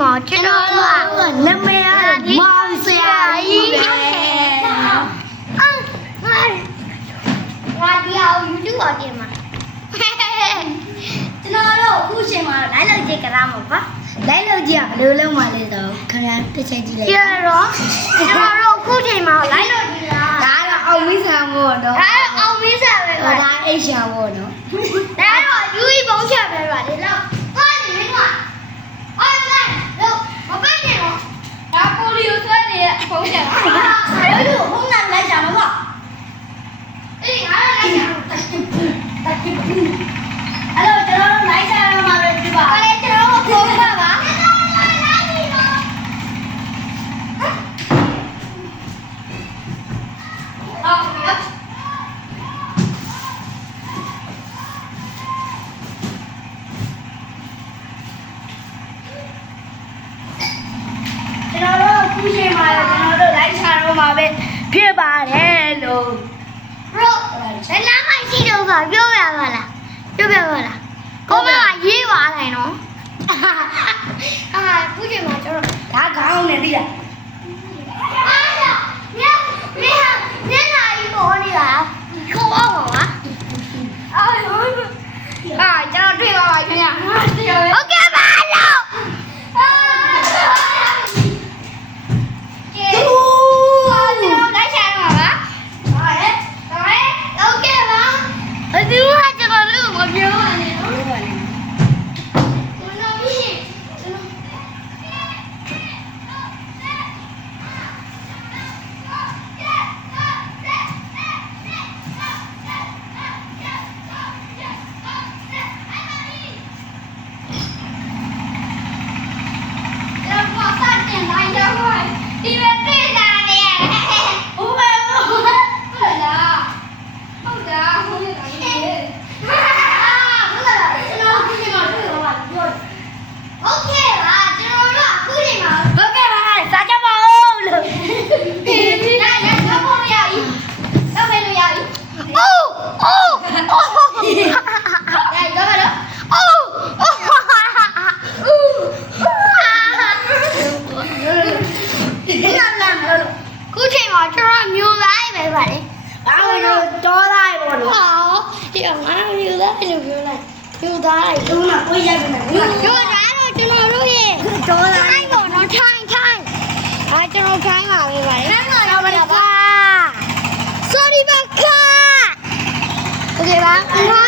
မှာကျွန်တော်ကနာမည်ကမောင်ဆရာကြီးပဲငါဒီအောင် YouTube ပေါ်တင်မှာကျွန်တော်တို့အခုချိန်မှာလိုက်လို့ကြည့်ကြရမှာပါလိုက်လို့ကြည့်ဘယ်လိုလုပ်မှလဲဆိုခင်ဗျာတစ်ချက်ကြည့်လိုက်ကြည့်တော့ကျွန်တော်တို့အခုချိန်မှာလိုက်လို့ကြည့်လားဒါကတော့အောင်မင်းဆန်ဘောတော့ဒါကတော့အောင်မင်းဆန်ပဲဒါအိတ်ရှာဘောနော်ဒါကတော့ယူရီပုံးချက်ပဲပါလေလောက်သွားနေလေကွာအော်လိုက်လို့မပတ်နဲ့တော့ဒါပိုလီယိုဆွဲနေတဲ့ပုံးချက်ပါတို့တို့ဘုံနာလိုက်ရှာမှာပေါ့အေးအားလိုက်ရှာအဲ့တော့ကျွန်တော်တို့လိုက်ရှာရမှာပဲဒီပါအဲ့လေကျွန်တော်တို့ခေါ်ပါပါခုချိန်မှာကျွန်တော်တို့လိုက်ချတော့မှာပဲဖြစ်ပါတယ်လို့ဘရောဘယ်လားမရှိတော့ဆိုပြောပြပါလားပြောပြပါလားကိုမကရေးပါလိုက်နော်ခုချိန်မှာကျွန်တော်ဒါခေါင်းနဲ့တိလားအားရမြတ်မြတ်မျက်နှာကြီးပေါ်နေတာကိုအောင်ပါပါကျွန်တော်တွေ့ပါပါခင်ဗျာဟုတ်ကဲ့ပါလို့ခုချိန်မှာကျွန်တော်မျိုးလိုက်ပဲပါလေ။ဘာလို့တော့လိုက်ပေါ့လို့။ဟောဒီကငါမျိုးလိုက်လို့ပြောလိုက်။မျိုးသားလိုက်။လုံးဝကိုရိုက်ပြီ။မျိုးသားတော့ကျွန်တော်တို့ရဲ့တော့လိုက်ပေါ့နော်ထိုင်။ကျွန်တော်ထိုင်ပါပဲပါလေ။ထိုင်ပါတော့ပါ။ Sorry ပါခါ။ Okay ပါ။